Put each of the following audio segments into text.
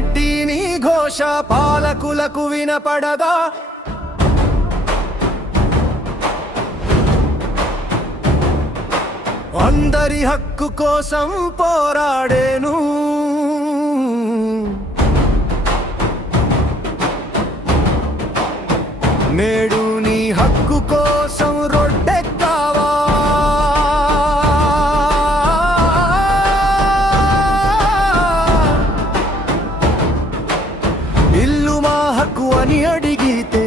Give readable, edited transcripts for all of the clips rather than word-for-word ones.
రెడ్డి నీ ఘోష పాలకులకు వినపడదా? అందరి హక్కు కోసం పోరాడేను, నేడు నీ హక్కు కోసం రొడ్డెక్కావా? ఇల్లు మా హక్కు అని అడిగితే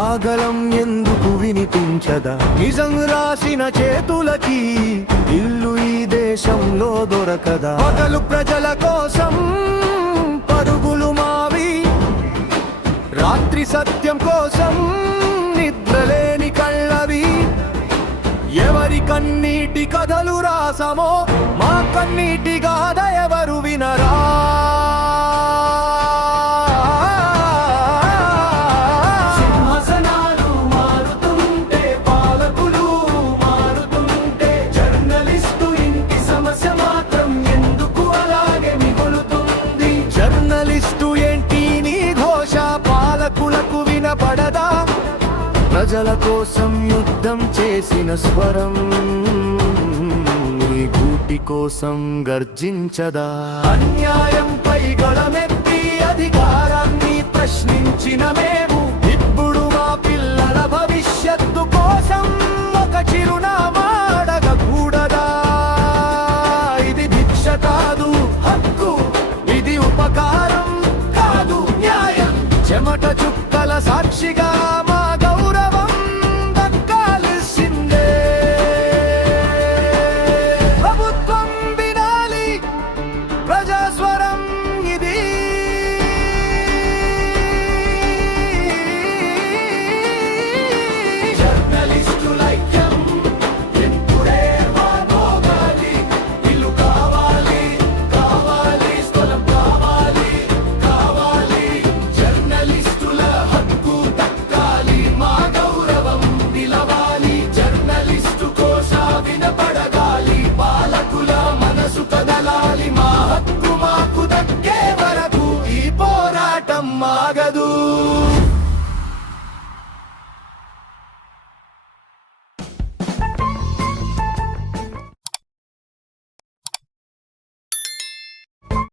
ఆగలం ఎందుకు వినిపించదా? నిజం రాసిన చేతులకి ఇల్లు ఈ దేశంలో దొరకదా? పగలు ప్రజల కోసం పరుగులు మావి, రాత్రి సత్యం కోసం నిద్రలేని కళ్ళవి. ఎవరి కన్నీటి కథలు రాసమో మా కన్నీటి గాథ ఎవరు వినరా? సింహాసనాలు మారుతుంటే, పాలకులు మారుతుంటే, జర్నలిస్టు ఇంటి సమస్య మాత్రం ఎందుకు అలాగే మిగులుతుంది? జర్నలిస్టు ఏంటి నీ ఘోష పాలకులకు వినపడదా? ప్రజల కోసం యుద్ధం చేసిన స్వరం నీ గూటి కోసం గర్జించదా? అన్యాయంపై గళమెత్తి అధికారాన్ని ప్రశ్నించిన మేము ఇప్పుడు మా పిల్లల భవిష్యత్తు కోసం ఒక చిరునామా అడగకూడదా? ఇది భిక్ష కాదు హక్కు, ఇది ఉపకారం కాదు న్యాయం. చెమట చుక్కల సాక్షిగా మా